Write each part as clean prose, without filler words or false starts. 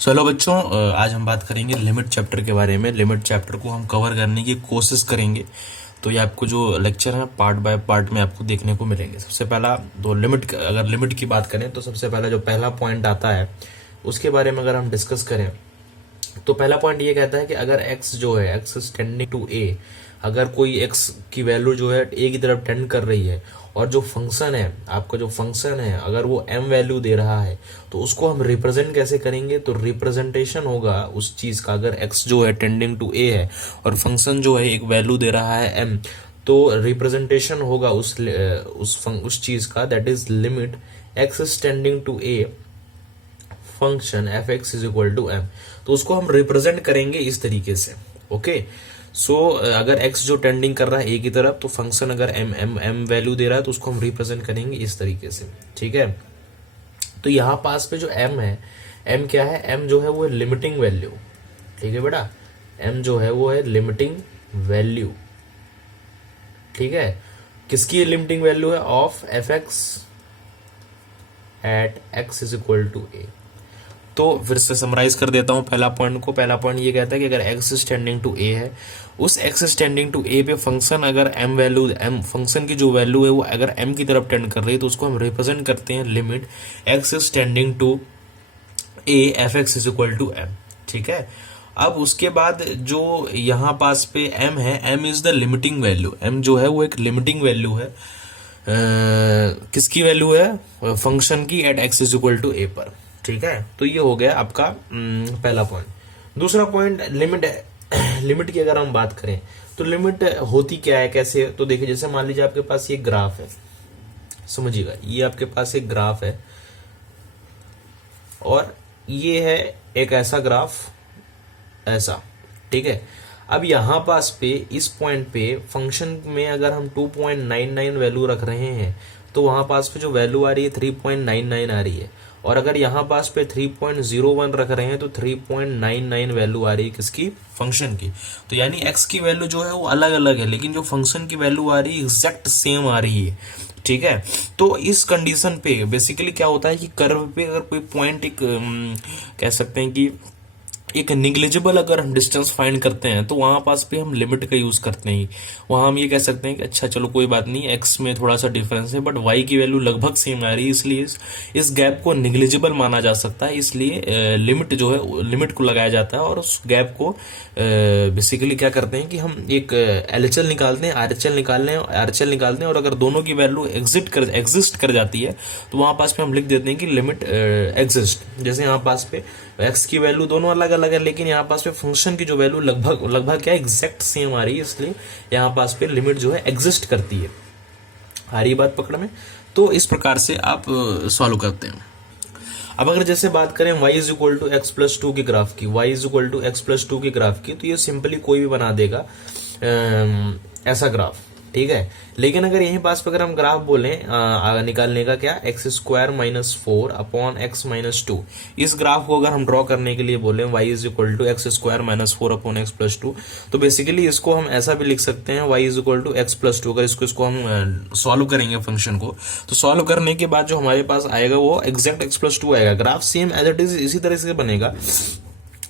चलो बच्चों, आज हम बात करेंगे लिमिट चैप्टर के बारे में। लिमिट चैप्टर को हम कवर करने की कोशिश करेंगे। तो ये आपको जो लेक्चर है पार्ट बाय पार्ट में आपको देखने को मिलेंगे। सबसे पहला तो अगर लिमिट की बात करें तो सबसे पहला जो पहला पॉइंट आता है उसके बारे में अगर हम डिस्कस करें तो पहला पॉइंट ये कहता है कि अगर x जो है x is tending to a, अगर कोई x की वैल्यू जो है a की तरफ टेंड कर रही है और जो फंक्शन है आपका जो फंक्शन है अगर वो m वैल्यू दे रहा है तो उसको हम रिप्रेजेंट कैसे करेंगे। तो रिप्रेजेंटेशन होगा उस चीज का, अगर x जो है टेंडिंग टू a है और फंक्शन जो है एक वैल्यू दे रहा है m, तो रिप्रेजेंटेशन होगा उस चीज का, that is limit x is tending to a function f x is equal to m. तो उसको हम रिप्रेजेंट करेंगे इस तरीके से। ओके, सो अगर x जो टेंडिंग कर रहा है a की तरफ तो फंक्शन अगर m वैल्यू दे रहा है तो उसको हम रिप्रेजेंट करेंगे इस तरीके से। ठीक है, तो यहाँ पास पे जो m है, m क्या है, m जो है वो लिमिटिंग वैल्यू। ठीक है बेटा, m जो है वो है लिमिटिंग वैल्यू। ठीक है, किसकी लिमिटिंग वैल्यू है, of f x at x is equal to a. तो फिर से समराइज कर देता हूं पहला पॉइंट को। पहला पॉइंट ये कहता है कि अगर x is tending to a है, उस x is tending to a पे फंक्शन अगर m फंक्शन की जो वैल्यू है वो अगर m की तरफ टेंड कर रही है तो उसको हम रिप्रेजेंट करते हैं limit x is tending to a f x is equal to m। ठीक है, अब उसके बाद जो यहाँ पास पे m है, m is the limiting value. m जो है वो एक लिमिटिंग वैल्यू है। किसकी वैल्यू है, फंक्शन की at x is equal to a पर। ठीक है, तो ये हो गया आपका पहला पॉइंट। दूसरा पॉइंट लिमिट है। लिमिट की अगर हम बात करें तो लिमिट होती क्या है, कैसे, तो देखिए जैसे मान लीजिए आपके पास ये ग्राफ है, समझिएगा ये आपके पास एक ग्राफ है और ये है एक ऐसा ग्राफ, ऐसा। ठीक है, अब यहां पास पे इस पॉइंट पे फंक्शन में अगर हम 2.99 वैल्यू रख रहे हैं तो वहां पास पे जो वैल्यू आ रही है 3.99 आ रही है, और अगर यहां पास पे 3.01 रख रहे हैं तो 3.99 वैल्यू आ रही है किसकी, फंक्शन की। तो यानी x की वैल्यू जो है वो अलग अलग है लेकिन जो फंक्शन की वैल्यू आ रही है एग्जैक्ट सेम आ रही है। ठीक है, तो इस कंडीशन पे बेसिकली क्या होता है कि कर्व पे अगर कोई पॉइंट एक कह सकते हैं कि एक निग्लिजिबल अगर हम डिस्टेंस फाइंड करते हैं तो वहां पास भी हम लिमिट का यूज करते हैं। वहां हम ये कह सकते हैं कि अच्छा चलो कोई बात नहीं, एक्स में थोड़ा सा डिफरेंस है बट वाई की वैल्यू लगभग सेम आ रही है, इसलिए इस गैप को निग्लिजिबल माना जा सकता है। इसलिए लिमिट जो है लिमिट को लगाया जाता है और उस गैप को बेसिकली क्या करते हैं कि हम एक एलएचएल निकालते हैं, आरएचएल निकालते हैं और अगर दोनों की वैल्यू एग्जिस्ट कर जाती है तो वहां पास पे हम लिख देते हैं कि लिमिट एग्जिस्ट। जैसे यहाँ पास पे एक्स की वैल्यू दोनों अलग अलग है लेकिन यहाँ पास पे फंक्शन की जो वैल्यू लगभग क्या एग्जैक्ट सेम आ रही है, इसलिए यहाँ पास पे लिमिट जो है एग्जिस्ट करती है। आ रही बात पकड़ में? तो इस प्रकार से आप सॉल्व करते हैं। अब अगर जैसे बात करें y is equal to x plus two के ग्राफ की, y is equal to x plus two के ग्राफ की, तो ये सिंपली कोई भी बना देगा ऐसा ग्राफ। ठीक है, लेकिन अगर यहीं पास पर अगर हम ग्राफ बोलें निकालने का, क्या, x square minus 4 upon x minus 2, इस ग्राफ को अगर हम ड्रॉ करने के लिए बोले y is equal to x square minus 4 upon x plus 2, तो बेसिकली इसको हम ऐसा भी लिख सकते हैं y is equal to x plus 2। अगर इसको हम सॉल्व करेंगे फंक्शन को, तो सॉल्व करने के बाद जो हमारे पास आएगा वो एग्जैक्ट एक्स प्लस 2 आएगा। Graph same as it is इसी तरह से बनेगा,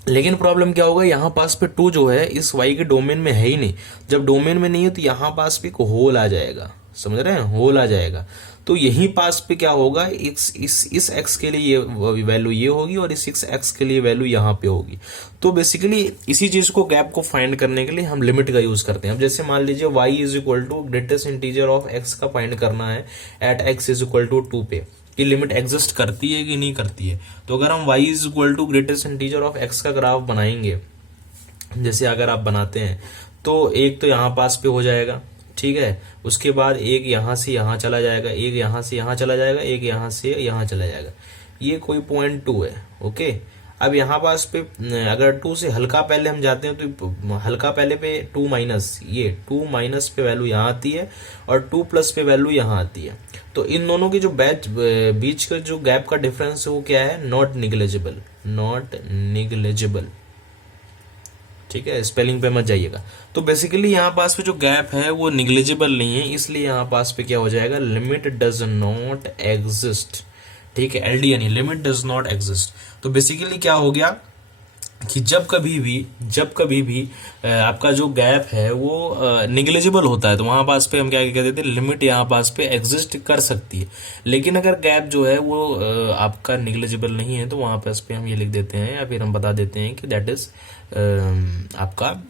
लेकिन प्रॉब्लम क्या होगा, यहाँ पास पे 2 जो है इस y के डोमेन में है ही नहीं। जब डोमेन में नहीं है तो यहाँ पास पे एक होल आ जाएगा, समझ रहे हैं, होल आ जाएगा। तो यहीं पास पे क्या होगा, इस x के लिए ये वैल्यू ये होगी और इस x के लिए वैल्यू यहाँ पे होगी। तो बेसिकली इसी चीज को गैप को फाइंड करने के लिए हम लिमिट का यूज करते हैं। अब जैसे मान लीजिए y is equal to greatest integer of x का फाइंड करना है at x is equal to 2 पे, कि लिमिट एग्जिस्ट करती है कि नहीं करती है। तो अगर हम y is equal to greatest integer of x का ग्राफ बनाएंगे, जैसे अगर आप बनाते हैं तो एक तो यहाँ पास पे हो जाएगा, ठीक है, उसके बाद एक यहाँ से यहाँ चला जाएगा, एक यहाँ से यहाँ चला जाएगा, एक यहाँ से यहाँ चला जाएगा, ये कोई पॉइंट 2 है। ओके, अब यहाँ पास पे अगर 2 से हल्का पहले हम जाते हैं तो हल्का पहले पे 2 माइनस, ये 2 माइनस पे वैल्यू यहाँ आती है और 2 प्लस पे वैल्यू यहाँ आती है। तो इन दोनों के जो बीच का जो गैप का डिफरेंस है वो क्या है, नॉट निग्लिजिबल, नॉट निग्लिजिबल। ठीक है, स्पेलिंग पे मत जाइएगा। तो बेसिकली यहाँ पास पे जो गैप है वो निग्लिजिबल नहीं है, इसलिए यहाँ पास पे क्या हो जाएगा, लिमिट डज नॉट एग्जिस्ट। ठीक है, एलडी यानी लिमिट डज नॉट एग्जिस्ट। तो बेसिकली क्या हो गया कि जब कभी भी आपका जो गैप है वो निग्लिजिबल होता है, तो वहां पास पे हम क्या कहते थे, लिमिट यहाँ पास पे एग्जिस्ट कर सकती है। लेकिन अगर गैप जो है वो आपका निग्लिजिबल नहीं है, तो वहां पास पे हम ये लिख देते हैं या फिर हम बता देते हैं कि दैट इज आपका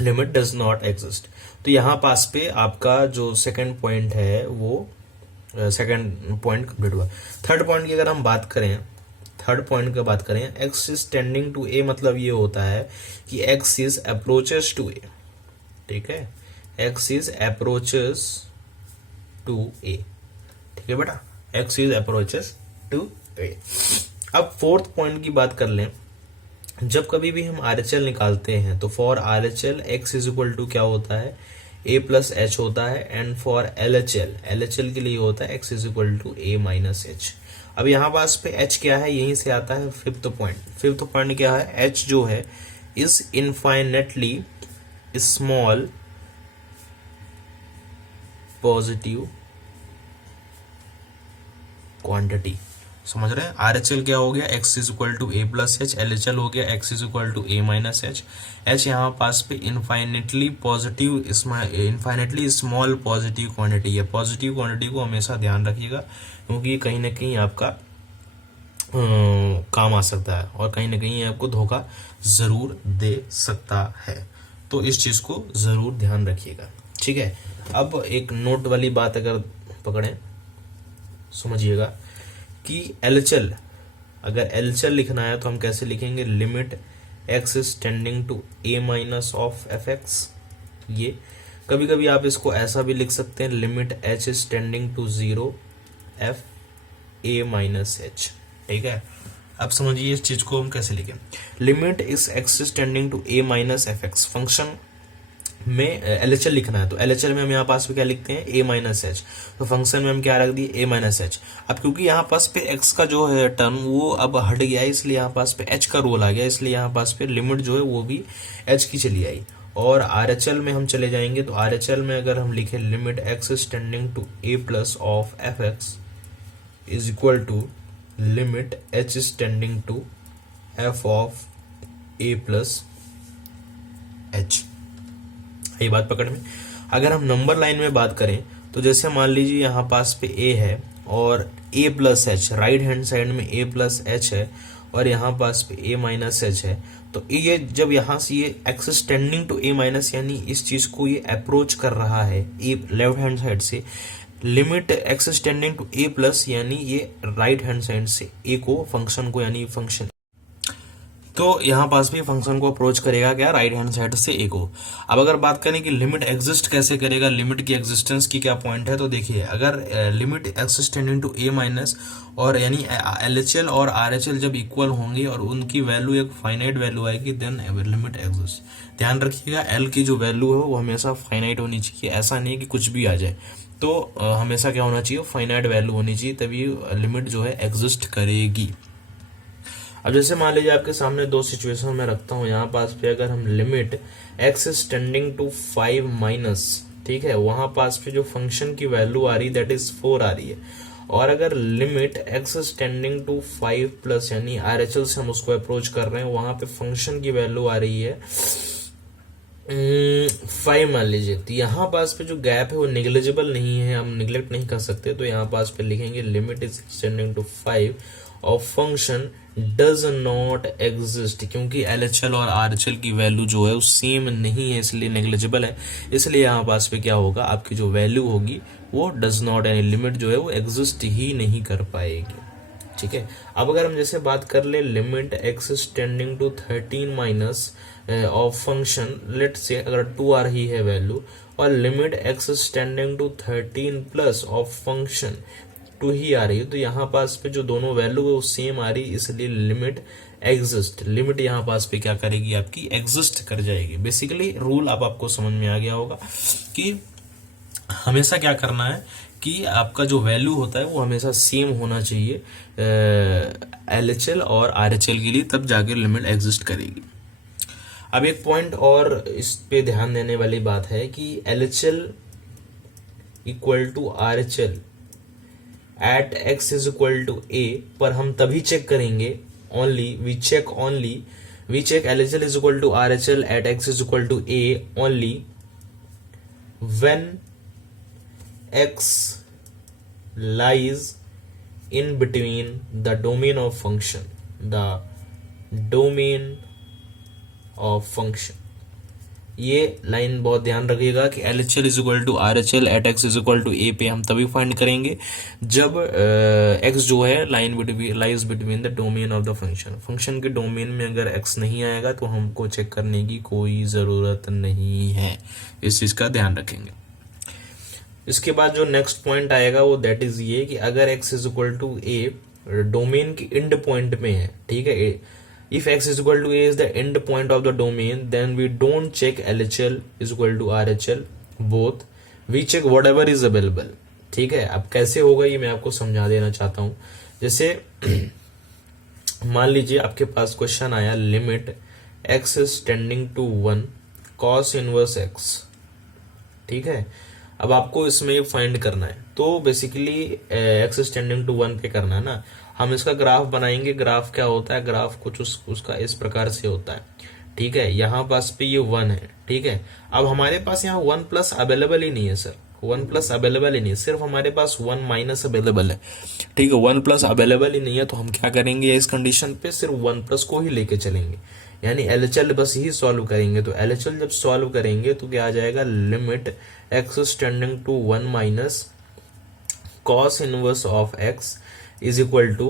लिमिट डज नॉट एग्जिस्ट। तो यहाँ पास पे आपका जो सेकंड पॉइंट है वो सेकंड पॉइंट कंप्लीट हुआ। थर्ड पॉइंट की अगर हम बात करें, एक्स इज टेंडिंग टू ए, मतलब ये होता है कि एक्स इज अप्रोचेस टू ए। ठीक है, एक्स इज अप्रोचेस टू ए। ठीक है बेटा, एक्स इज अप्रोचेस टू ए। अब फोर्थ पॉइंट की बात कर लें, जब कभी भी हम आरएचएल निकालते हैं तो for RHL x is equal to क्या होता है, ए प्लस एच होता है, एंड फॉर एलएचएल के लिए होता है x is equal to a minus h. अब यहाँ पास पे h क्या है, यहीं से आता है फिफ्थ पॉइंट क्या है, h जो है is infinitely small positive quantity. समझ रहे हैं, आरएचएल क्या हो गया, x is equal to a plus h, LHL हो गया x is equal to a minus h. h यहाँ पास पे इनफाइनेटली स्मॉल पॉजिटिव क्वांटिटी है। पॉजिटिव क्वांटिटी को हमेशा ध्यान रखिएगा, क्योंकि ये कहीं ना कहीं आपका काम आ सकता है और कहीं ना कहीं आपको धोखा जरूर दे सकता है। तो इस चीज को जरूर ध्यान रखिएगा। ठीक है, अब एक नोट वाली बात अगर पकड़ें, समझिएगा कि एलएचएल, अगर एलएचएल लिखना है तो हम कैसे लिखेंगे, limit x is tending to a minus of f x. ये कभी कभी आप इसको ऐसा भी लिख सकते हैं, limit h is tending to zero f a minus h. ठीक है, अब समझिए इस चीज को हम कैसे लिखें, limit is x is tending to a minus f x. Function में एलएचएल लिखना है तो एलएचएल में हम यहाँ पास पे क्या लिखते हैं, ए माइनस एच। तो फंक्शन में हम क्या रख दिए, ए माइनस एच। अब क्योंकि यहाँ पास पे एक्स का जो है टर्म वो अब हट गया है, इसलिए यहाँ पास पे एच का रोल आ गया, इसलिए यहाँ पास पे लिमिट जो है वो भी एच की चली आई। और आरएचएल में हम चले जाएंगे, तो आरएचएल में अगर हम लिखे limit x is tending to a plus of f x is equal to limit h is tending to f of a plus h. ये बात पकड़ में। अगर हम नंबर लाइन में बात करें तो जैसे मान लीजिए यहाँ पास पे a है और a plus H, right hand side में a प्लस एच है और यहाँ पास पे a माइनस एच है, तो ये जब यहाँ से ये x tending to a minus, यानी इस चीज को ये अप्रोच कर रहा है a लेफ्ट हैंड साइड से, limit x tending to a plus यानी ये राइट हैंड साइड से a को, फंक्शन को, यानी फंक्शन, तो यहाँ पास भी फंक्शन को अप्रोच करेगा क्या, राइट हैंड साइड से ए को। अब अगर बात करें कि लिमिट एग्जिस्ट कैसे करेगा, लिमिट की एग्जिस्टेंस की क्या पॉइंट है, तो देखिए अगर limit exist tending to a minus और यानी एलएचएल और आरएचएल जब इक्वल होंगे और उनकी वैल्यू एक फाइनाइट वैल्यू आएगी, देन लिमिट एग्जिस्ट। ध्यान रखिएगा एल की जो वैल्यू है वो हमेशा फाइनाइट होनी चाहिए, ऐसा नहीं कि कुछ भी आ जाए। तो हमेशा क्या होना चाहिए, फाइनाइट वैल्यू होनी चाहिए, तभी लिमिट जो है एग्जिस्ट करेगी। अब जैसे मान लीजिए आपके सामने दो सिचुएशन में रखता हूं, यहाँ पास पे अगर हम limit x is tending to 5 minus, ठीक है, वहां पास पे जो फंक्शन की वैल्यू आ रही दैट इज 4 आ रही है, और अगर limit x is tending to 5 plus यानी आरएचएल से हम उसको अप्रोच कर रहे हैं, वहां पे फंक्शन की वैल्यू आ रही है 5 मान लीजिए, तो यहाँ पास पे जो गैप है वो निग्लिजिबल नहीं है, हम निग्लेक्ट नहीं कर सकते, तो यहाँ पास पे लिखेंगे limit is tending to 5 of function does not exist, क्योंकि एलएचएल और आरएचएल की वैल्यू जो है वो सेम नहीं है, इसलिए नेग्लिजिबल है, इसलिए यहाँ पास पे क्या होगा, आपकी जो वैल्यू होगी वो डज नॉट, यानी लिमिट जो है वो एग्जिस्ट ही नहीं कर पाएगी। ठीक है, अब अगर हम जैसे बात कर ले limit x is tending to 13 minus of function, let say अगर 2 आ रही है वैल्यू, और limit x is tending to 13 plus of function 2 ही आ रही है, तो यहाँ पास पे जो दोनों वैल्यू है वो सेम आ रही है, इसलिए लिमिट एग्जिस्ट, लिमिट यहाँ पास पे क्या करेगी, आपकी एग्जिस्ट कर जाएगी। बेसिकली रूल अब आपको समझ में आ गया होगा कि हमेशा क्या करना है कि आपका जो वैल्यू होता है वो हमेशा सेम होना चाहिए एलएचएल और आरएचएल के लिए, तब जाके लिमिट एग्जिस्ट करेगी। अब एक पॉइंट और इस पे ध्यान देने वाली बात है कि LHL equal to RHL at x is equal to a पर हम तभी चेक करेंगे, only we check LHL is equal to RHL at x is equal to a only when x lies in between the domain of function, ये line बहुत ध्यान रखिएगा कि LHL is equal to RHL at x is equal to a पे हम तभी find करेंगे जब x जो है lies between the domain of the function के डोमेन में अगर x नहीं आएगा तो हमको चेक करने की कोई ज़रूरत नहीं है, इस चीज़ का ध्यान रखेंगे। इसके बाद जो नेक्स्ट पॉइंट आएगा वो दैट इज ये कि अगर x is equal to a domain के एंड पॉइंट में है, ठीक है, if x is equal to a is the end point of the domain then we don't check LHL is equal to RHL both, we check whatever is available, ठीक है। अब कैसे होगा ये मैं आपको समझा देना चाहता हूं। जैसे मान लीजिए आपके पास क्वेश्चन आया limit x is tending to 1 cos inverse x, ठीक है। अब आपको इसमें फाइंड करना है तो basically x is tending to 1 पे करना है ना। हम इसका ग्राफ बनाएंगे, ग्राफ क्या होता है, ग्राफ कुछ उसका इस प्रकार से होता है, ठीक है। यहाँ पास पे ये 1 है, ठीक है। अब हमारे पास यहाँ 1 प्लस अवेलेबल ही नहीं है सर, 1 प्लस अवेलेबल ही नहीं है, सिर्फ हमारे पास 1 माइनस अवेलेबल है, ठीक है। 1 प्लस अवेलेबल ही नहीं है तो हम क्या करेंगे, इस कंडीशन पे सिर्फ 1 प्लस को ही लेके चलेंगे, यानी LHL बस ही सॉल्व करेंगे। तो LHL जब सॉल्व करेंगे तो क्या आ जाएगा, limit x tending to 1 minus cos inverse of x is equal to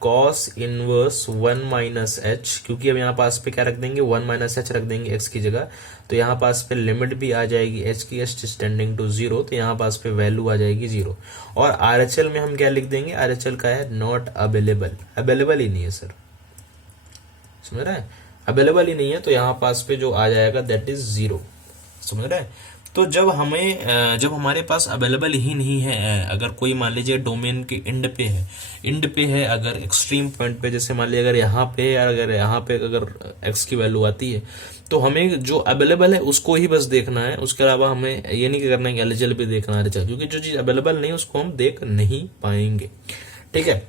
cos inverse 1 minus h, क्योंकि अब यहाँ पास पे क्या रख देंगे, 1 माइनस एच रख देंगे x की जगह, तो यहाँ पास पे लिमिट भी आ जाएगी h की एच टेंडिंग टू 0, तो यहाँ पास पे वैल्यू आ जाएगी 0। और RHL में हम क्या लिख देंगे, RHL का है नॉट अवेलेबल, अवेलेबल ही नहीं है सर, समझ रहे हैं, अवेलेबल ही नहीं है, तो यहाँ पास पे जो आ जाएगा दैट इज 0, समझ रहे हैं। तो जब हमारे पास अवेलेबल ही नहीं है, अगर कोई मान लीजिए डोमेन के एंड पे है अगर एक्सट्रीम पॉइंट पे, जैसे मान लीजिए अगर यहाँ पे या अगर यहाँ पे अगर x की वैल्यू आती है तो हमें जो अवेलेबल है उसको ही बस देखना है, उसके अलावा हमें ये नहीं करना है कि LHL पे देखना है, क्योंकि जो चीज अवेलेबल नहीं उसको हम देख नहीं पाएंगे, ठीक है।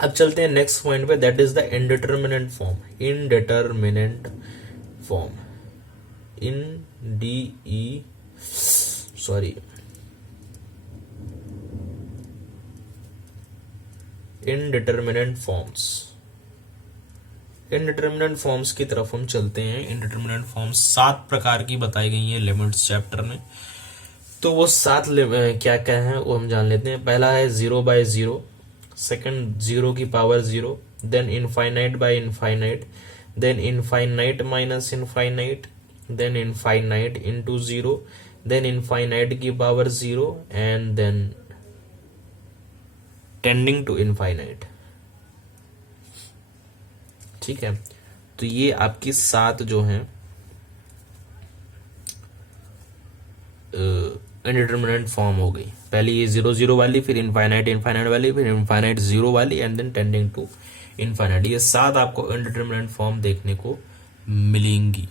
अब चलते हैं नेक्स्ट पॉइंट पे, that is the indeterminate form, indeterminate forms की तरफ हम चलते हैं। इनडिटरमिनेंट फॉर्म्स 7 प्रकार की बताई गई है लिमिट्स चैप्टर में, तो वो 7 क्या क्या है वो हम जान लेते हैं। पहला है 0/0, सेकंड 0 की power 0, then infinite by infinite, then infinite minus infinite, then infinite into 0, then infinite की power 0 and then tending to infinite, ठीक है। तो ये आपकी 7 जो हैं इनडिटरमिनेंट फॉर्म हो गई। पहले ये 0/0 वाली, फिर इनफाइनाइट वाली, फिर इनफाइनाइट 0 वाली and then tending to infinite. ये 7 आपको इनडिटरमिनेंट फॉर्म देखने को मिलेंगी,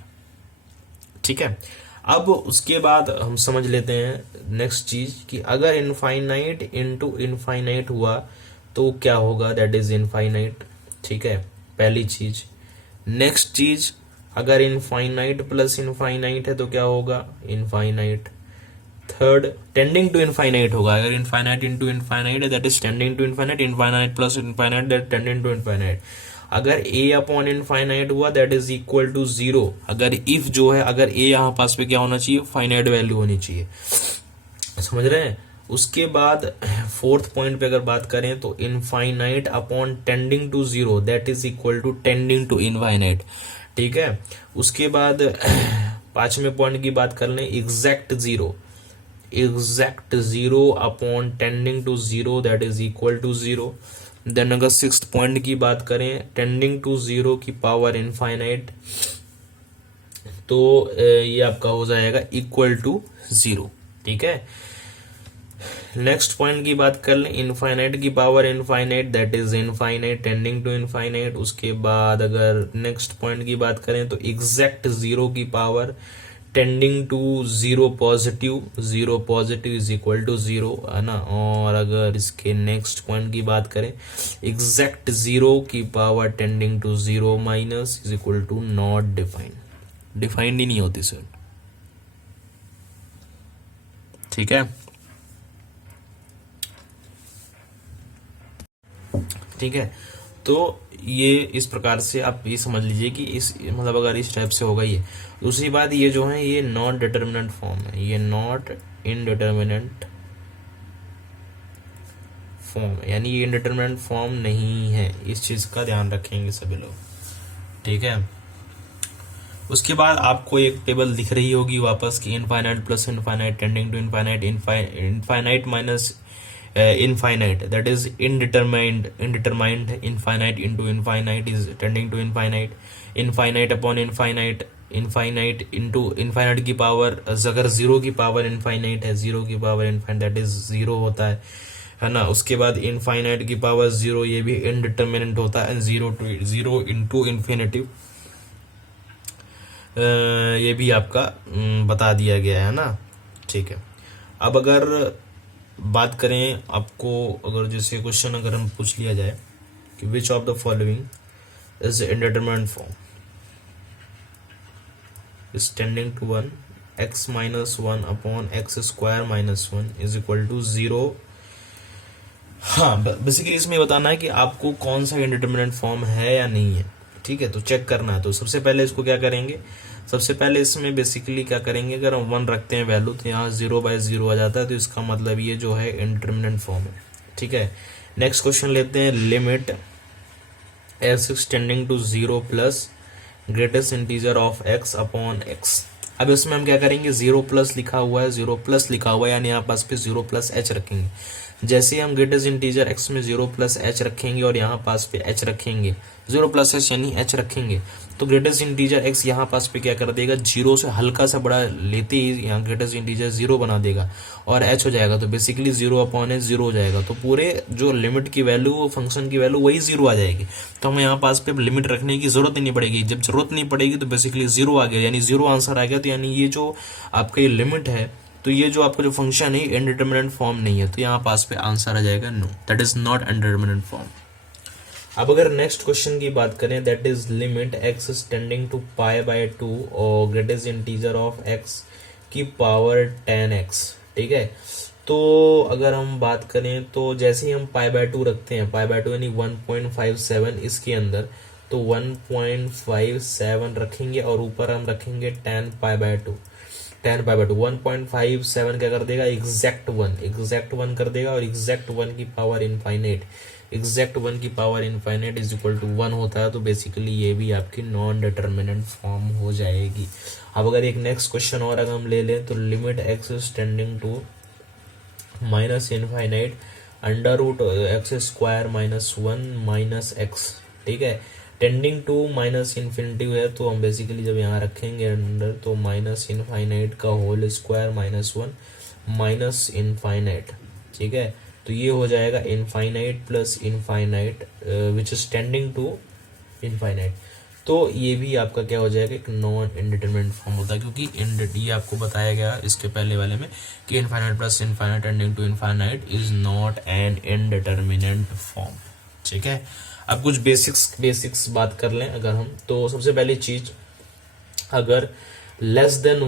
ठीक है। अब उसके बाद हम समझ लेते हैं नेक्स्ट चीज कि अगर इनफाइनाइट इनटू इनफाइनाइट हुआ तो क्या होगा, दैट इज इनफाइनाइट, ठीक है, पहली चीज। नेक्स्ट चीज, अगर इनफाइनाइट प्लस इनफाइनाइट है तो क्या होगा, infinite. Third, tending to infinite होगा, अगर इनफाइनाइट इनटू इनफाइनाइट है that is tending to infinite, infinite plus infinite that tending to infinite. अगर a अपॉन इनफाइनाइट हुआ दैट इज इक्वल टू 0, अगर इफ जो है, अगर a यहाँ पास पे क्या होना चाहिए, फाइनाइट वैल्यू होनी चाहिए, समझ रहे हैं। उसके बाद फोर्थ पॉइंट पे अगर बात करें तो infinite upon tending to 0 that is equal to tending to infinite, ठीक है। उसके बाद 5वें पॉइंट की बात कर लें, exact zero upon tending to 0 that is equal to 0। Then अगर 6th पॉइंट की बात करें, टेंडिंग टू 0 की पावर इनफाइनाइट, तो ये आपका हो जाएगा इक्वल टू 0, ठीक है। नेक्स्ट पॉइंट की बात कर लें, इनफाइनाइट की power infinite that is infinite tending to infinite. उसके बाद अगर नेक्स्ट पॉइंट की बात करें तो एग्जैक्ट 0 की power tending to zero positive is equal to zero, है ना। और अगर इसके नेक्स्ट पॉइंट की बात करें, एग्जैक्ट जीरो की power tending to zero minus is equal to not defined, defined ही नहीं होती सर, ठीक है। ठीक है, तो ये इस प्रकार से आप ये समझ लीजिए कि इस मतलब अगर इस टाइप से होगा ये। दूसरी बात, ये जो है ये नॉट डिटर्मिनेंट फॉर्म है, ये नॉट इनडिटर्मिनेंट फॉर्म, यानी ये इनडिटर्मिनेंट फॉर्म नहीं है, इस चीज का ध्यान रखेंगे सभी लोग, ठीक है। उसके बाद आपको एक टेबल दिख रही होगी वापस कि infinite plus infinite tending to infinite, infinite minus infinite, that is indetermined, infinite into infinite is tending to infinite, infinite upon infinite, infinite into infinite की पावर, अगर जीरो की पावर इनफाइनाइट है, जीरो की power infinite that is zero होता है ना। उसके बाद इनफाइनाइट की पावर जीरो, ये भी इनडिटर्मिनेंट होता है, जीरो इंटू इन्फिनिटी, ये भी आपका बता दिया गया है ना, ठीक है। अब अगर बात करें आपको, अगर जैसे क्वेश्चन अगर हम पूछ लिया जाए कि which of the following is indeterminate form is tending to one, x minus one upon x square minus one is equal to zero. हाँ, बेसिकली इसमें बताना है कि आपको कौन सा इंडिटरमिनेंट फॉर्म है या नहीं है, ठीक है। तो चेक करना है, तो सबसे पहले इसको क्या करेंगे, सबसे पहले इसमें बेसिकली क्या करेंगे, अगर हम वन रखते हैं वैल्यू तो यहाँ 0/0 आ जाता है, तो इसका मतलब ये जो है इंडिटरमिनेंट फॉर्म है, ठीक है। नेक्स्ट क्वेश्चन लेते हैं, limit f6 tending to 0 plus greatest integer of x upon x। अब इसमें हम क्या करेंगे, 0 प्लस लिखा हुआ है, 0 प्लस लिखा हुआ है, यानी यहाँ पास पे 0 प्लस h रखेंगे। जैसे हम ग्रेटेस्ट इंटीजर x में 0 प्लस h रखेंगे और यहाँ पास पे h रखेंगे, 0 प्लस h यानी h रखेंगे, तो ग्रेटेस्ट इंटीजर x यहाँ पास पे क्या कर देगा, जीरो से हल्का सा बड़ा लेते ही यहाँ ग्रेटेस्ट इंटीजर 0 बना देगा और h हो जाएगा, तो बेसिकली 0/h 0 हो जाएगा, तो पूरे जो लिमिट की वैल्यू, फंक्शन की वैल्यू वही 0 आ जाएगी। तो हमें यहाँ पास पे लिमिट रखने की जरूरत ही नहीं पड़ेगी, जब जरूरत नहीं पड़ेगी तो बेसिकली 0 आ गया, यानी 0 आंसर आ गया। तो यानी ये जो आपका ये लिमिट है, तो ये जो आपका जो फंक्शन है इंडिटरमिनेंट फॉर्म नहीं है, तो यहाँ पास पे आंसर आ जाएगा no, that is not indeterminate form. अब अगर नेक्स्ट क्वेश्चन की बात करें, that is limit x is tending to π/2 और ग्रेटेस्ट इंटीजर ऑफ x की पावर 10x, ठीक है। तो अगर हम बात करें तो जैसे ही हम π/2 रखते हैं, π/2 यानी 1.57 इसके अंदर, तो 1.57 रखेंगे और ऊपर हम रखेंगे 10π/2, 1.57 क्या कर देगा, एग्जैक्ट वन कर देगा, और एग्जैक्ट वन की पावर इनफाइनाइट, एग्जैक्ट वन की power infinite is equal to 1 होता है, तो बेसिकली ये भी आपकी नॉन डिटर्मिनेंट फॉर्म हो जाएगी। अब अगर एक नेक्स्ट क्वेश्चन और अगर हम ले लें, तो limit x is tending to minus infinite under root x square minus 1 minus x, ठीक है। टेंडिंग टू माइनस इन्फिनिटी है, तो हम बेसिकली जब यहाँ रखेंगे अंडर, तो माइनस इनफाइनाइट का whole square minus 1 minus infinite, ठीक है। तो ये हो जाएगा infinite plus infinite which is tending to infinite, तो ये भी आपका क्या हो जाएगा, एक नॉन इंडिटरमिनेंट फॉर्म होता है, क्योंकि ये आपको बताया गया इसके पहले वाले में कि infinite plus infinite tending to infinite is not an indeterminate form, ठीक है। अब कुछ बेसिक्स बात कर लें अगर हम, तो सबसे पहली चीज, अगर लेस देन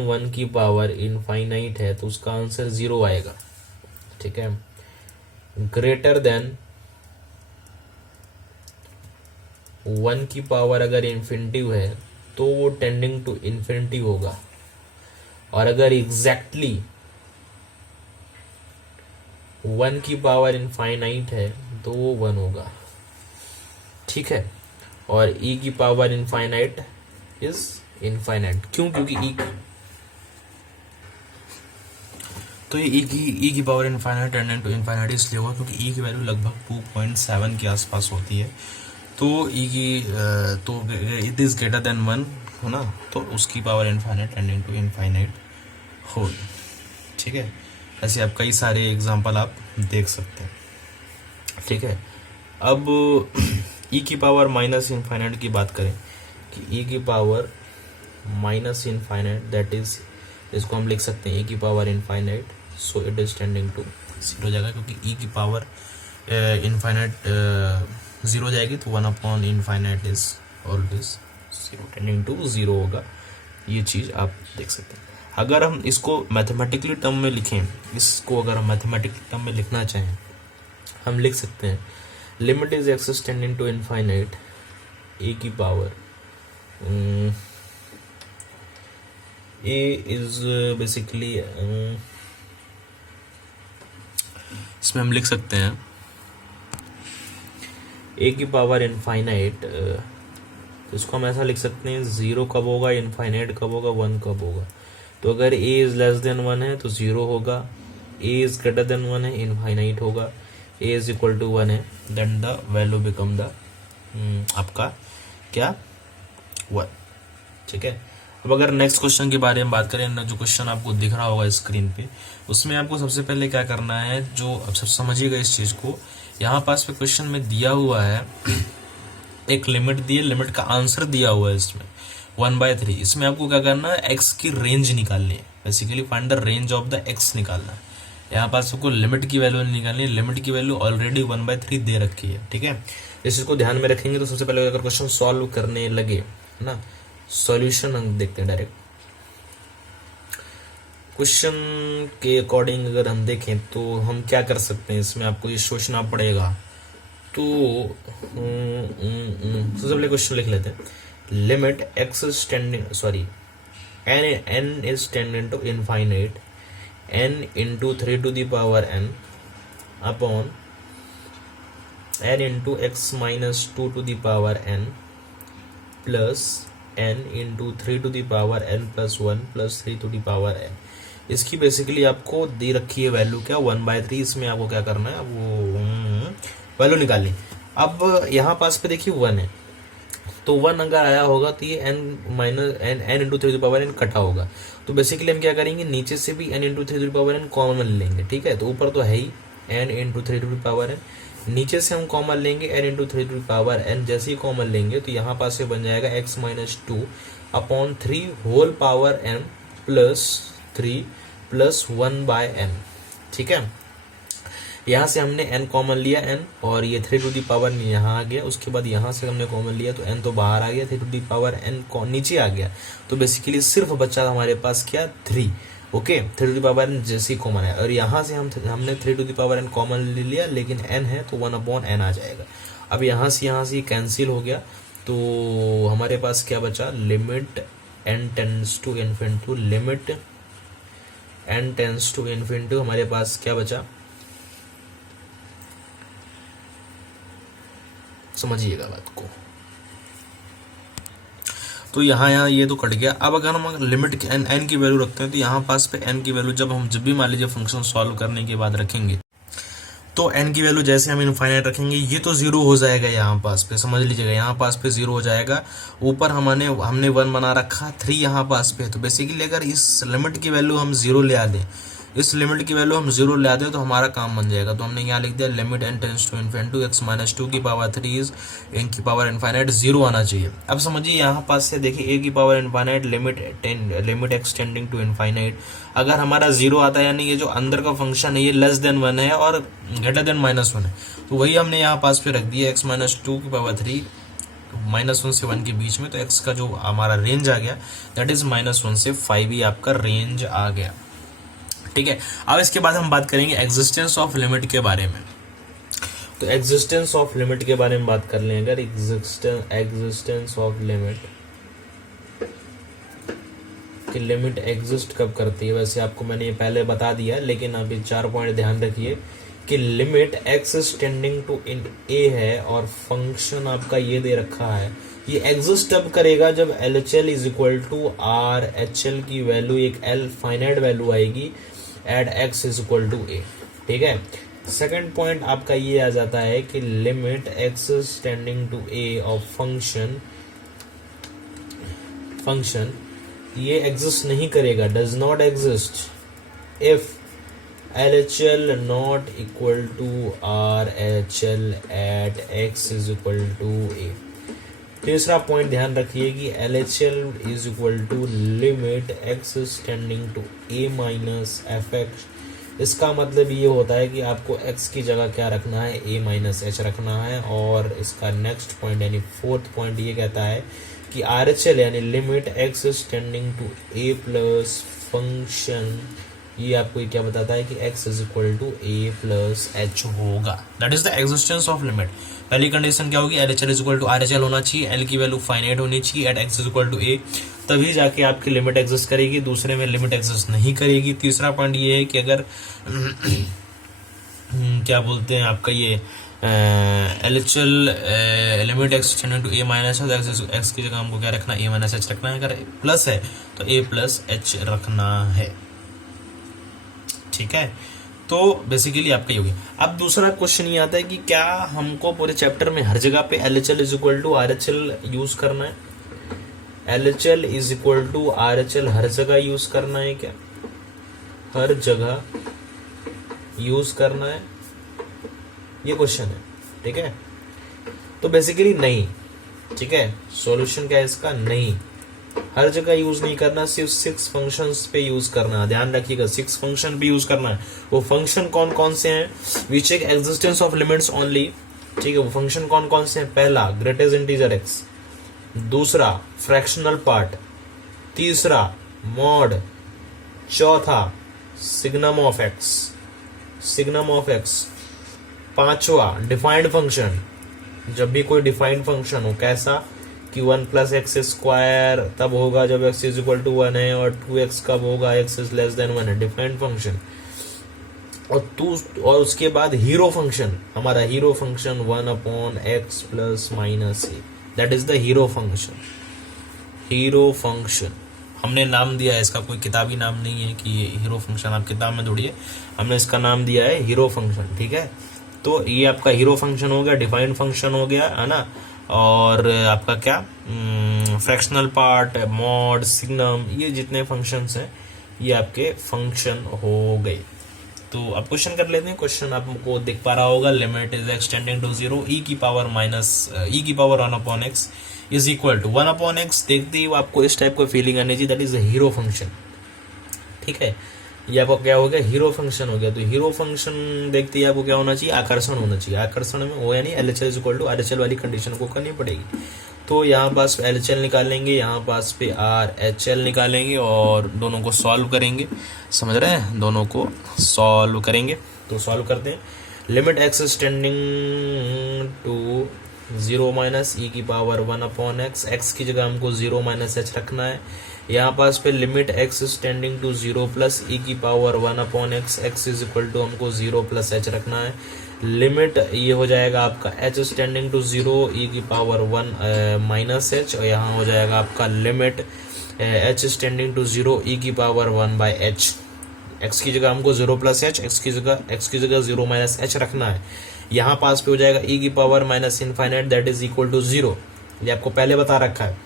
वन की पावर इनफाइनाइट है तो उसका आंसर 0 आएगा, ठीक है। ग्रेटर देन 1 की पावर अगर इन्फिनिटी है तो वो टेंडिंग टू इन्फिनिटी होगा, और अगर एग्जैक्टली 1 की पावर इनफाइनाइट है तो वो 1 होगा, ठीक है। और e की पावर इनफाइनाइट इज इनफाइनाइट, क्यों, क्योंकि तो ये e की power infinite tending to infinite इसलिए होगा क्योंकि e की वैल्यू लगभग 2.7 के आसपास होती है, तो e की तो इट इज ग्रेटर देन 1 हो ना, तो उसकी power infinite tending to infinite हो, ठीक है। ऐसे आप कई सारे एग्जांपल आप देख सकते हैं, ठीक है। अब e की पावर माइनस इनफाइनाइट की बात करें, कि e की power minus infinite, that is, इसको हम लिख सकते हैं e की power infinite, so it is tending to zero हो जाएगा, क्योंकि e की पावर इनफाइनाइट जीरो जाएगी तो 1 infinite is always zero, tending to zero होगा। ये चीज़ आप देख सकते हैं। अगर हम इसको मैथमेटिकली टर्म में लिखें, इसको अगर हम मैथमेटिकली टर्म में लिखना चाहें, हम लिख सकते हैं limit is x is tending to infinite a की पावर ए इज बेसिकली, इसमें हम लिख सकते हैं ए की पावर इनफाइनाइट, तो इसको हम ऐसा लिख सकते हैं जीरो कब होगा, इनफाइनाइट कब होगा, वन कब होगा। तो अगर a is less than one है तो जीरो होगा, a is greater than one है इनफाइनाइट होगा, a is equal to one है then the value become the आपका क्या, वन। ठीक है। अब अगर नेक्स्ट क्वेश्चन के बारे में बात करें, जो क्वेश्चन आपको दिख रहा होगा स्क्रीन पे, उसमें आपको सबसे पहले क्या करना है, जो अब सब समझिएगा इस चीज को, यहाँ पास पे क्वेश्चन में दिया हुआ है एक लिमिट दी है, लिमिट का आंसर दिया हुआ है इसमें 1/3। इसमें आपको क्या करना है, एक्स की रेंज निकालनी है, basically find the range of the x निकालना है। यहाँ पास आपको लिमिट की वैल्यू निकालनी है, लिमिट की वैल्यू ऑलरेडी 1/3 दे रखी है। ठीक है, इस चीज को ध्यान में रखेंगे तो सबसे पहले अगर क्वेश्चन सॉल्व करने लगे ना, सॉल्यूशन हम देखते हैं डायरेक्ट। क्वेश्चन के अकॉर्डिंग अगर हम देखें तो हम क्या कर सकते हैं, इसमें आपको ये सोचना पड़ेगा। तो सबसे पहले क्वेश्चन लिख लेते हैं, limit x is tending, sorry n is tending to infinite n into 3 to the power n upon n into x minus 2 to the power n plus n into 3 to the power n plus 1 plus 3 to the power n। इसकी basically आपको दे रखी है value क्या, 1/3। इसमें आपको क्या करना है, वो वैल्यू निकालनी। अब यहाँ पास पे देखिए 1 है, तो 1 अगर आया होगा तो ये n into 3 to the power n कटा होगा। तो बेसिकली हम क्या करेंगे, नीचे से भी n into 3 to the power n common लेंगे। ठीक है, तो ऊपर तो है ही n into 3 to the power n, नीचे से हम कॉमन लेंगे n into 3 to the power n। जैसे ही कॉमन लेंगे तो यहाँ पास से बन जाएगा x minus 2 upon 3 whole power n plus 3 plus 1/n। ठीक है, यहाँ से हमने n कॉमन लिया n, और ये 3 टू दी पावर यहाँ आ गया। उसके बाद यहाँ से हमने कॉमन लिया तो n तो बाहर आ गया, 3 टू दी पावर n नीचे आ गया। तो बेसिकली सिर्फ बचा हमारे पास क्या, 3। Okay, 3 to the power n जैसे ही कॉमन है, और यहाँ से हमने 3 to the power n common ले लिया, लेकिन n है तो 1/n आ जाएगा। अब यहाँ से कैंसिल हो गया, तो हमारे पास क्या बचा, limit n tends to infinity, limit n tends to infinity, हमारे पास क्या बचा, समझिएगा बात को। तो यहाँ ये तो कट गया। अब अगर हम लिमिट की n की वैल्यू रखते हैं तो यहाँ पास पे n की वैल्यू जब भी मान लीजिए फंक्शन सॉल्व करने के बाद रखेंगे, तो n की वैल्यू जैसे हम इनफाइनाइट रखेंगे ये तो जीरो हो जाएगा। यहाँ पास पे समझ लीजिएगा, यहाँ पास पे जीरो हो जाएगा। ऊपर हमने 1 बना रखा, 3 यहाँ पास पे। तो बेसिकली अगर इस लिमिट की वैल्यू हम जीरो ले आ दें, इस लिमिट की वैल्यू हम जीरो ले आते हैं तो हमारा काम बन जाएगा। तो हमने यहाँ लिख दिया limit n tends to infinity x minus 2 की पावर 3 इज n की पावर इनफाइनाइट, जीरो आना चाहिए। अब समझिए यहाँ पास से देखिए a की power infinite limit x tending to infinite, अगर हमारा जीरो आता है यानी ये जो अंदर का फंक्शन है ये लेस देन 1 है और ग्रेटर देन -1 है, तो वही हमने यहाँ पास पे रख दिया x माइनस 2 की पावर 3 -1 से 1 के बीच में। तो x का जो हमारा रेंज आ गया दैट इज -1 से 5 ही आपका रेंज आ गया। ठीक है, अब इसके बाद हम बात करेंगे एग्जिस्टेंस ऑफ लिमिट के बारे में। तो एग्जिस्टेंस ऑफ लिमिट के बारे में बात कर लें, अगर एग्जिस्टेंस ऑफ लिमिट कि लिमिट एग्जिस्ट कब करती है, वैसे आपको मैंने ये पहले बता दिया, लेकिन अभी 4 पॉइंट ध्यान रखिए कि limit x is tending to in a है और फंक्शन आपका ये दे रखा है, ये एग्जिस्ट तब करेगा जब LHL is equal to R, HL की वैल्यू एक L फाइनाइट वैल्यू आएगी at x is equal to a। ठीक है, सेकंड पॉइंट आपका ये आ जाता है कि limit x is tending to a of function ये एग्जिस्ट नहीं करेगा, does not exist if LHL not equal to RHL at x is equal to a। तीसरा पॉइंट ध्यान रखिए कि LHL is equal to limit x tending to a minus f x. इसका मतलब ये होता है कि आपको x की जगह क्या रखना है, a माइनस एच रखना है। और इसका नेक्स्ट पॉइंट यानी फोर्थ पॉइंट ये कहता है कि RHL यानी limit x tending to a plus function, ये आपको क्या बताता है कि x is equal to a plus h होगा। That is the existence of limit. पहली कंडीशन क्या होगी, LHL is equal to RHL होना चाहिए, L की वैल्यू फाइनाइट होनी चाहिए at x is equal to a, तभी जाके आपकी लिमिट एग्जिस्ट करेगी, दूसरे में लिमिट एग्जिस्ट नहीं करेगी। तीसरा पॉइंट ये है कि अगर क्या बोलते हैं आपका ये LHL limit x tending to a minus है, x की जगह हमको क्या रखना है, a माइनस एच रखना है। अगर प्लस है तो a प्लस एच रखना है। ठीक है, तो बेसिकली आपका ये हो गया। अब दूसरा क्वेश्चन ये आता है कि क्या हमको पूरे चैप्टर में हर जगह पे LHL is equal to RHL use करना है, LHL is equal to RHL हर जगह यूज करना है क्या, हर जगह यूज करना है, ये क्वेश्चन है। ठीक है, तो बेसिकली नहीं। ठीक है, सॉल्यूशन क्या है इसका, नहीं, हर जगह यूज नहीं करना, सिर्फ 6 फंक्शंस पे यूज करना है। ध्यान रखिएगा 6 फंक्शन पे यूज करना है। वो फंक्शन कौन कौन से हैं, we check existence of limits only. ठीक है, वो फंक्शन कौन कौन से हैं, पहला ग्रेटेस्ट इंटीजर x, दूसरा फ्रैक्शनल पार्ट, तीसरा मॉड, चौथा सिग्नम ऑफ x, पांचवा डिफाइंड फंक्शन। जब भी कोई डिफाइंड फंक्शन हो, कैसा कि 1 प्लस एक्स स्क्वायर तब होगा जब x इज इक्वल टू 1 है, और 2x कब होगा, x इज लेस देन 1 है, डिफाइंड फंक्शन। और उसके बाद हीरो फंक्शन, हमारा hero function 1 upon x plus minus A, that is the hero function. Hero function हमने नाम दिया है इसका, कोई किताबी नाम नहीं है कि ये हीरो फंक्शन आप किताब में ढूंढिए, हमने इसका नाम दिया है हीरो फंक्शन। ठीक है, तो ये आपका हीरो फंक्शन हो गया, डिफाइंड फंक्शन हो गया, है ना, और आपका क्या फ्रैक्शनल पार्ट, मॉड, सिग्नम, ये जितने फंक्शंस हैं ये आपके फंक्शन हो गए। तो अब क्वेश्चन कर लेते हैं। क्वेश्चन आपको दिख पा रहा होगा, limit is extending to 0 e की पावर माइनस e की power 1 upon x is equal to 1 upon x. देखते ही आपको इस टाइप का फीलिंग आनी चाहिए, दैट इज हीरो फंक्शन। ठीक है, ये आपको क्या हो गया, हीरो फंक्शन हो गया। तो हीरो फंक्शन देखते ही आपको क्या होना चाहिए, आकर्षण होना चाहिए। आकर्षण में वो यानी LHL is equal to RHL वाली कंडीशन को करनी पड़ेगी। तो यहाँ पास LHL निकालेंगे, यहाँ पास पे RHL निकालेंगे और दोनों को सॉल्व करेंगे। समझ रहे हैं, दोनों को सॉल्व करेंगे। तो सॉल्व करते हैं। Limit x tending to 0 minus e की पावर 1 अपॉन एक्स, एक्स की जगह हमको 0 माइनस एच रखना है। यहाँ पास पे limit x tending to 0 plus e की power 1 upon x, x is equal to हमको 0 प्लस एच रखना है। लिमिट ये हो जाएगा आपका h टेंडिंग टू 0 e की पावर 1 माइनस एच, और यहाँ हो जाएगा आपका limit h tending to 0 e की पावर 1 बाई एच। x की जगह हमको 0 प्लस एच, x की जगह 0 माइनस एच रखना है। यहाँ पास पे हो जाएगा e की power minus infinite that is equal to 0, ये आपको पहले बता रखा है।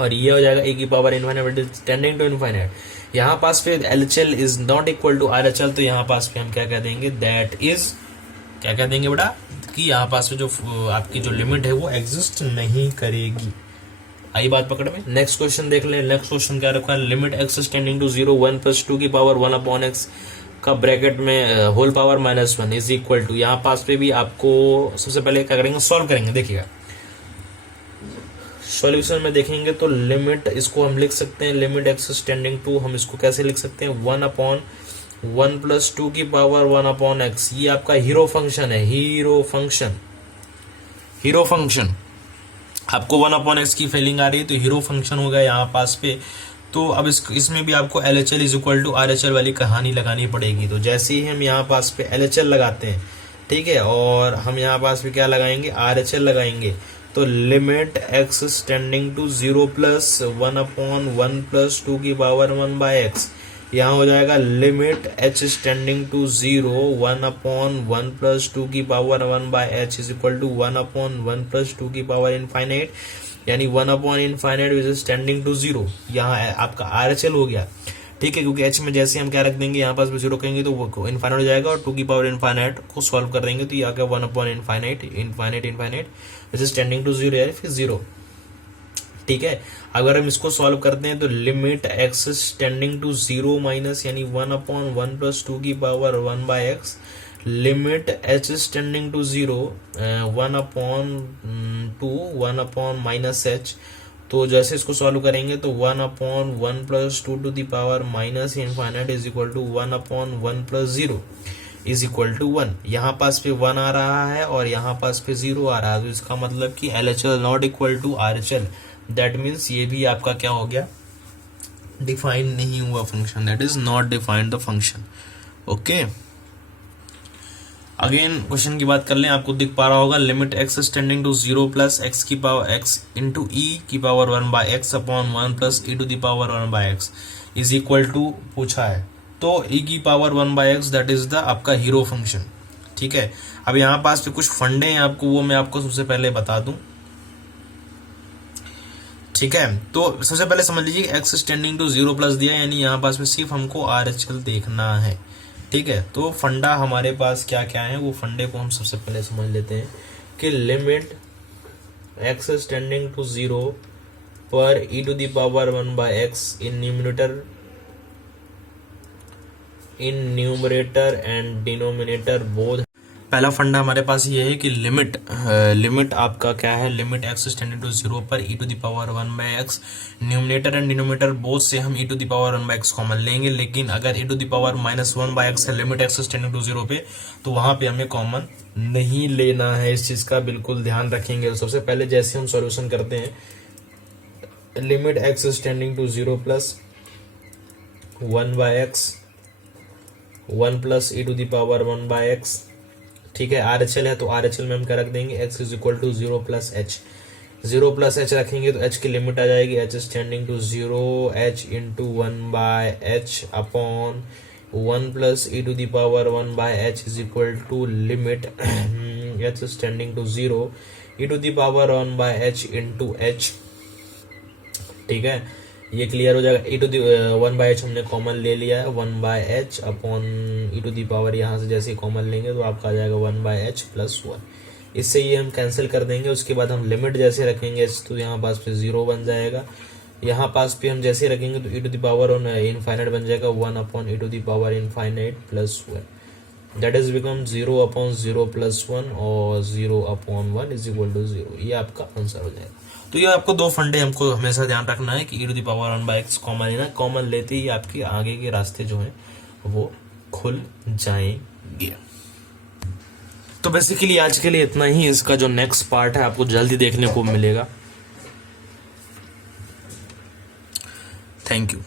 और ये हो जाएगा e की power infinite that is tending to infinite. यहाँ पास पे LHL is not equal to RHL, तो यहाँ पास पे हम क्या कह देंगे, दैट इज क्या कह देंगे बेटा, कि यहाँ पास पे जो आपकी जो लिमिट है वो एग्जिस्ट नहीं करेगी। आई बात पकड़ में। नेक्स्ट क्वेश्चन देख लें। नेक्स्ट क्वेश्चन क्या रखा है, limit x tending to 0 1 plus 2 की पावर 1 अपॉन एक्स का ब्रैकेट में whole power minus 1 is equal to, यहाँ पास पे भी आपको सबसे पहले क्या करेंगे, सॉल्व करेंगे। देखिएगा सॉल्यूशन में देखेंगे तो लिमिट, इसको हम लिख सकते हैं लिमिट x टेंडिंग टू, हम इसको कैसे लिख सकते हैं, 1 अपॉन 1 प्लस 2 की पावर 1 अपॉन एक्स। ये आपका हीरो फंक्शन है, हीरो फंक्शन। आपको 1 अपॉन एक्स की फीलिंग आ रही है, तो हीरो फंक्शन हो गया यहाँ पास पे। तो अब इसमें भी आपको LHL is equal to RHL वाली कहानी लगानी पड़ेगी। तो जैसे ही हम यहाँ पास पे LHL लगाते हैं, ठीक है, और हम यहाँ पास पे क्या लगाएंगे, RHL लगाएंगे, तो limit x tending to 0 plus 1 upon 1 plus 2 की पावर 1 बाय एक्स। यहाँ हो जाएगा limit h tending to 0 1 upon 1 plus 2 की power 1 by h is equal to 1 upon 1 plus 2 की पावर इनफाइनाइट, यानी 1 upon infinite which is tending to 0। यहाँ आपका RHL हो गया, ठीक है, क्योंकि h में जैसे हम क्या रख देंगे, यहाँ पास भी 0 कहेंगे तो वो इनफाइनाइट हो जाएगा, और 2 की पावर इनफाइनाइट को सॉल्व कर देंगे तो ये आ गया 1 upon infinite which is tending to 0, यानी फिर 0। ठीक है। अगर हम इसको सॉल्व करते हैं तो limit x tending to 0 minus यानी 1/1 + 2 की power 1/x, limit h is tending to 0 1/2 1/-h। तो जैसे इसको सॉल्व करेंगे तो 1/1 + 2 to the power minus infinite is equal to 1/1 + 0 is equal to 1। यहाँ पास पे 1 आ रहा है और यहाँ पास पे 0 आ रहा है, तो इसका मतलब कि LHL not equal to RHL। That means ये भी आपका क्या हो गया, डिफाइन नहीं हुआ function, that is not defined the function. Okay, again question की बात कर लें, आपको दिख पा रहा होगा limit x is tending to 0 + x की पावर x इंटू e की power 1/x upon 1 + e to the power 1/x is equal to पूछा है, तो e की power 1/x that is the आपका हीरो फंक्शन। ठीक है, अब यहाँ पास पे कुछ फंडे हैं आपको, वो मैं आपको सबसे पहले बता दूं। ठीक है, तो सबसे पहले समझ लीजिए x is tending to 0 plus दिया, यानी यहाँ पास में सिर्फ हमको RHL देखना है। ठीक है, तो फंडा हमारे पास क्या क्या है, वो फंडे को हम सबसे पहले समझ लेते हैं कि limit x is tending to 0 पर e to the power 1/x in numerator and denominator both. पहला फंडा हमारे पास ये है कि लिमिट आपका क्या है, limit x is tending to 0 पर e to the power 1/x, numerator and denominator both से हम e to the power 1/x common लेंगे, लेकिन अगर e to the power -1/x है limit x is tending to 0 पे, तो वहां पे हमें कॉमन नहीं लेना है। इस चीज का बिल्कुल ध्यान रखेंगे। तो सबसे पहले जैसे हम सॉल्यूशन करते हैं, limit x is tending to 0 + 1/x 1 + e to the power 1/x। ठीक है, RHL है तो RHL में हम क्या रख देंगे, x is equal to 0 + h, 0 + h रखेंगे तो h की लिमिट आ जाएगी h is tending to 0 h into 1/h upon 1 + e to the power 1/h is equal to limit h is tending to 0 e to the power 1/h into h। ठीक है, ये clear हो जाएगा। e to the 1/h हमने common ले लिया है, 1/h upon e to the power यहाँ से जैसे कॉमन लेंगे तो आपका आ जाएगा 1/h + 1। इससे ये हम कैंसिल कर देंगे। उसके बाद हम लिमिट जैसे रखेंगे h तो यहाँ पास पे 0 बन जाएगा, यहाँ पास पे हम जैसे रखेंगे तो e to the power infinite बन जाएगा 1 upon e to the power infinite + 1। That is become 0 upon 0 + 1 और 0 अपॉन 1 इज इक्वल टू 0। ये आपका आंसर हो जाएगा। तो ये आपको दो फंडे हमको हमेशा ध्यान रखना है कि e to the power 1/x common लेना, कॉमन लेते ही आपके आगे के रास्ते जो हैं वो खुल जाएंगे। तो बेसिकली आज के लिए इतना ही। इसका जो नेक्स्ट पार्ट है आपको जल्दी देखने को मिलेगा। Thank you.